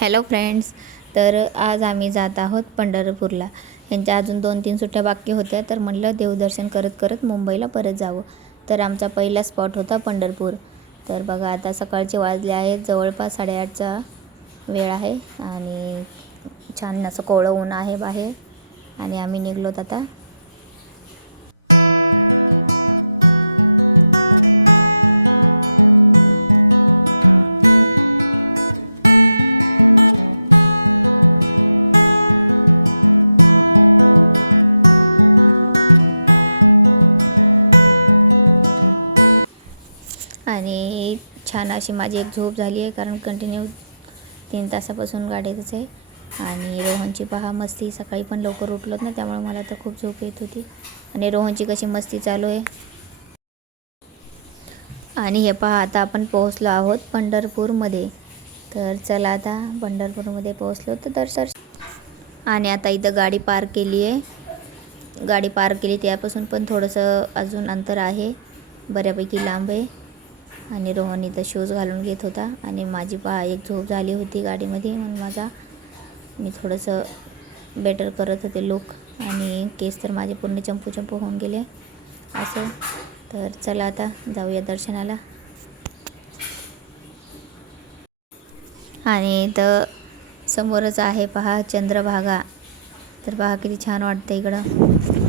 Hello friends तर आज आम्ही जात आहोत पंढरपूरला. यांच्या अजून दोन तीन सुट्ट्या बाकी होत्या तर म्हटलं देवदर्शन करत करत मुंबईला परत जावं. तर आमचा पहिला स्पॉट होता पंढरपूर. तर बघा आता सकाळचे वाजले आहेत जवळपास साडेआठचा वेळ आहे आणि छान असं कोवळं ऊन आहे बाहेर. आणि आम्ही निघलोत आता आणि छान अशी माझी एक झोप झाली आहे कारण कंटिन्यू तीन तासापासून गाडीतच आहे. आणि रोहनची पहा मस्ती सकाळी पण लवकर उठलोत ना त्यामुळे मला तर खूप झोप येत होती. आणि रोहनची कशी मस्ती चालू आहे. आणि हे पहा आता आपण पोहोचलो आहोत पंढरपूरमध्ये. तर चला आता पंढरपूरमध्ये पोहोचलो तर दर्शन. आणि आता इथं गाडी पार्क केली आहे. गाडी पार्क केली त्यापासून पण थोडंसं अजून अंतर आहे. बऱ्यापैकी लांब आहे. आणि रोहन इथं शूज घालून घेत होता. आणि माझी पहा एक झोप झाली होती गाडीमध्ये. म्हणून माझा मी थोडंसं बेटर करत होते लुक आणि केस तर माझे पूर्ण चंपू चंपू होऊन गेले. असं. तर चला आता जाऊया दर्शनाला. आणि इथं समोरच आहे पहा चंद्रभागा. तर पहा किती छान वाटतं इकडं.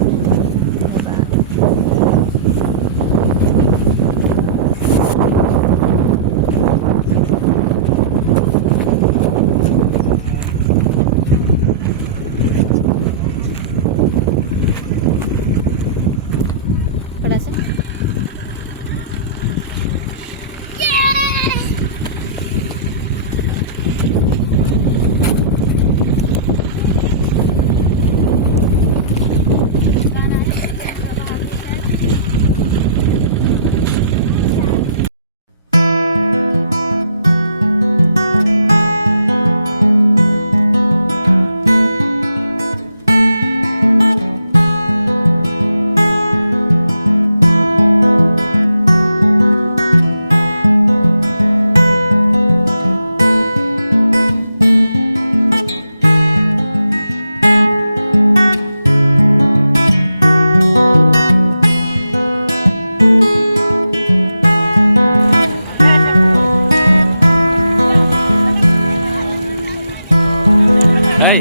এই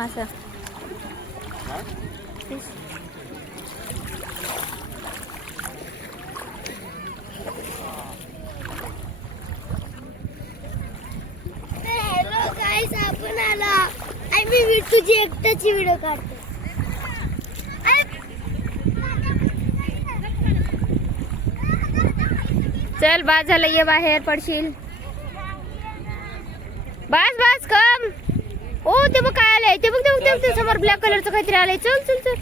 मासा हॅलो गाईस आपण आला आणि मी तुझी एकट्याची व्हिडिओ काढतो. चल बाद झालं ये बाहेर पडशील. बस बस. ओ ते बघ काय आलंय. ते बघ ते बघ ते बघ, ते समोर ब्लॅक कलरचं काहीतरी आलंय. चल चल चल.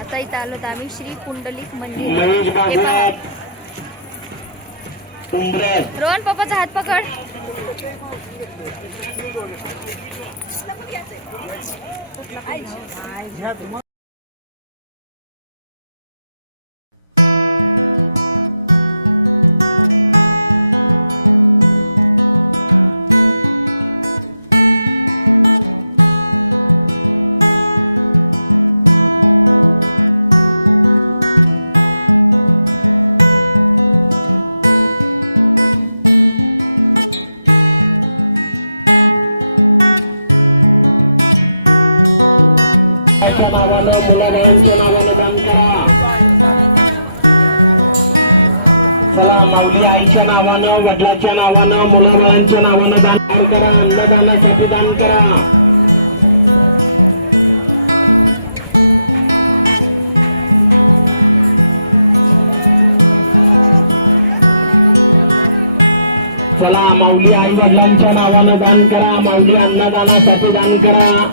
आता इथं आलो तर आम्ही श्री पुंडलिक मंदिर रोहन पप्पाचा हात पकड. नावानं मुलाबाईंच्या नावानं दान करा. चला माऊली आईच्या नावानं वडिलाच्या नावानं मुलाबाळांच्या नावानं दान करा. अन्नदानासाठी दान करा. चला माऊली आई वडिलांच्या नावानं दान करा. माऊली अन्नदानासाठी दान करा.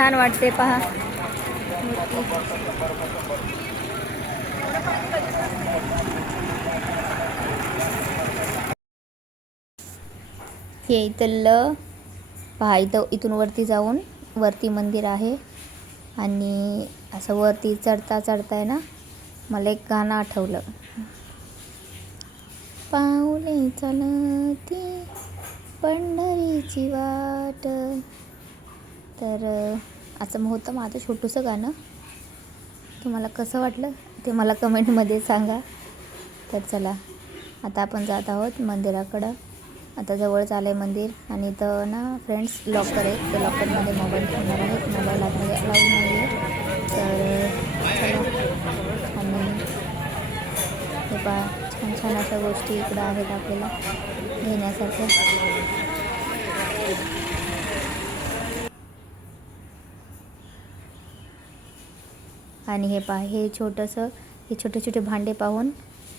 छान वाटते पहा. हे इथलं पहा इथं इथून वरती जाऊन वरती मंदिर आहे. आणि असं वरती चढता चढता आहे ना मला एक गाणं आठवलं. पाऊले चालती पंढरीची वाट. तर असं होतं माझं छोटूसं गाणं. तुम्हाला कसं वाटलं ते मला कमेंटमध्ये सांगा. तर चला आता आपण जात आहोत मंदिराकडं. आता जवळच आलं आहे मंदिर आणि इथं ना फ्रेंड्स लॉकर आहेत. त्या लॉकरमध्ये मोबाईल ठेवणार आहेत. मोबाईल आतमध्ये अलाउड नाही आहे तर चला. आणि हे पहा छान छान अशा गोष्टी इकडं आहेत आपल्याला घेण्यासारख्या. आणि हे पहा हे छोटंसं हे छोटे छोटे भांडे पाहून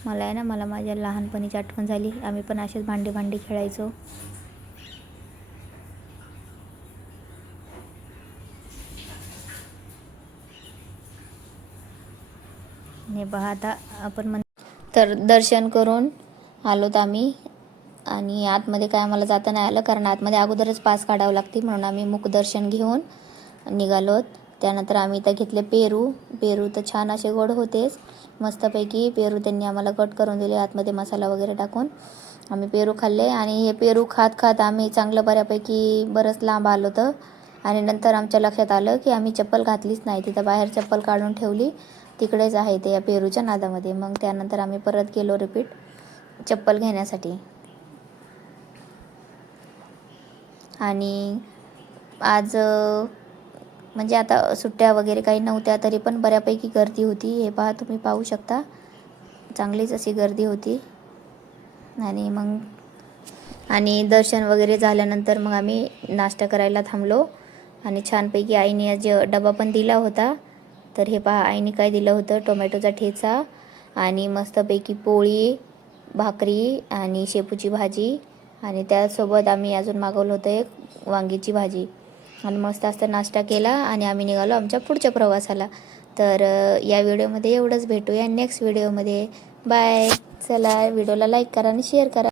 मला आहे ना मला माझ्या लहानपणीची आठवण झाली. आम्ही पण असेच भांडे भांडे खेळायचो. हे पहा आता आपण म्हण तर दर्शन करून आलोत आम्ही. आणि आतमध्ये काय आम्हाला जाता नाही आलं कारण आतमध्ये अगोदरच पास काढावं लागते म्हणून आम्ही मुखदर्शन घेऊन निघालोत. त्यानंतर आम्ही इथं घेतले पेरू. पेरू तर छान असे गोड होतेच. मस्तपैकी पेरू त्यांनी आम्हाला कट करून दिले आतमध्ये मसाला वगैरे टाकून. आम्ही पेरू खाल्ले आणि हे पेरू खात खात आम्ही चांगलं बऱ्यापैकी बरंच लांब आलो होतं. आणि नंतर आमच्या लक्षात आलं की आम्ही चप्पल घातलीच नाही. तिथं बाहेर चप्पल काढून ठेवली. तिकडेच आहे ते या पेरूच्या नादामध्ये. मग त्यानंतर आम्ही परत गेलो रिपीट चप्पल घेण्यासाठी. आणि आज म्हणजे आता सुट्ट्या वगैरे काही नव्हत्या तरी पण बऱ्यापैकी गर्दी होती. हे पहा तुम्ही पाहू शकता. चांगलीच अशी गर्दी होती. आणि मग आणि दर्शन वगैरे झाल्यानंतर मग आम्ही नाश्ता करायला थांबलो. आणि छानपैकी आईने आज डबा पण दिला होता. तर हे पहा आईने काय दिलं होतं? टोमॅटोचा ठेचा आणि मस्तपैकी पोळी भाकरी आणि शेपूची भाजी. आणि त्यासोबत आम्ही अजून मागवलं होतं एक वांगीची भाजी. आणि मस्त असता नाश्ता केला आणि आम्ही निघालो आमच्या पुढच्या प्रवासाला. तर या व्हिडिओमध्ये एवढंच. भेटूया नेक्स्ट व्हिडिओमध्ये बाय चला व्हिडिओला लाईक करा आणि शेअर करा.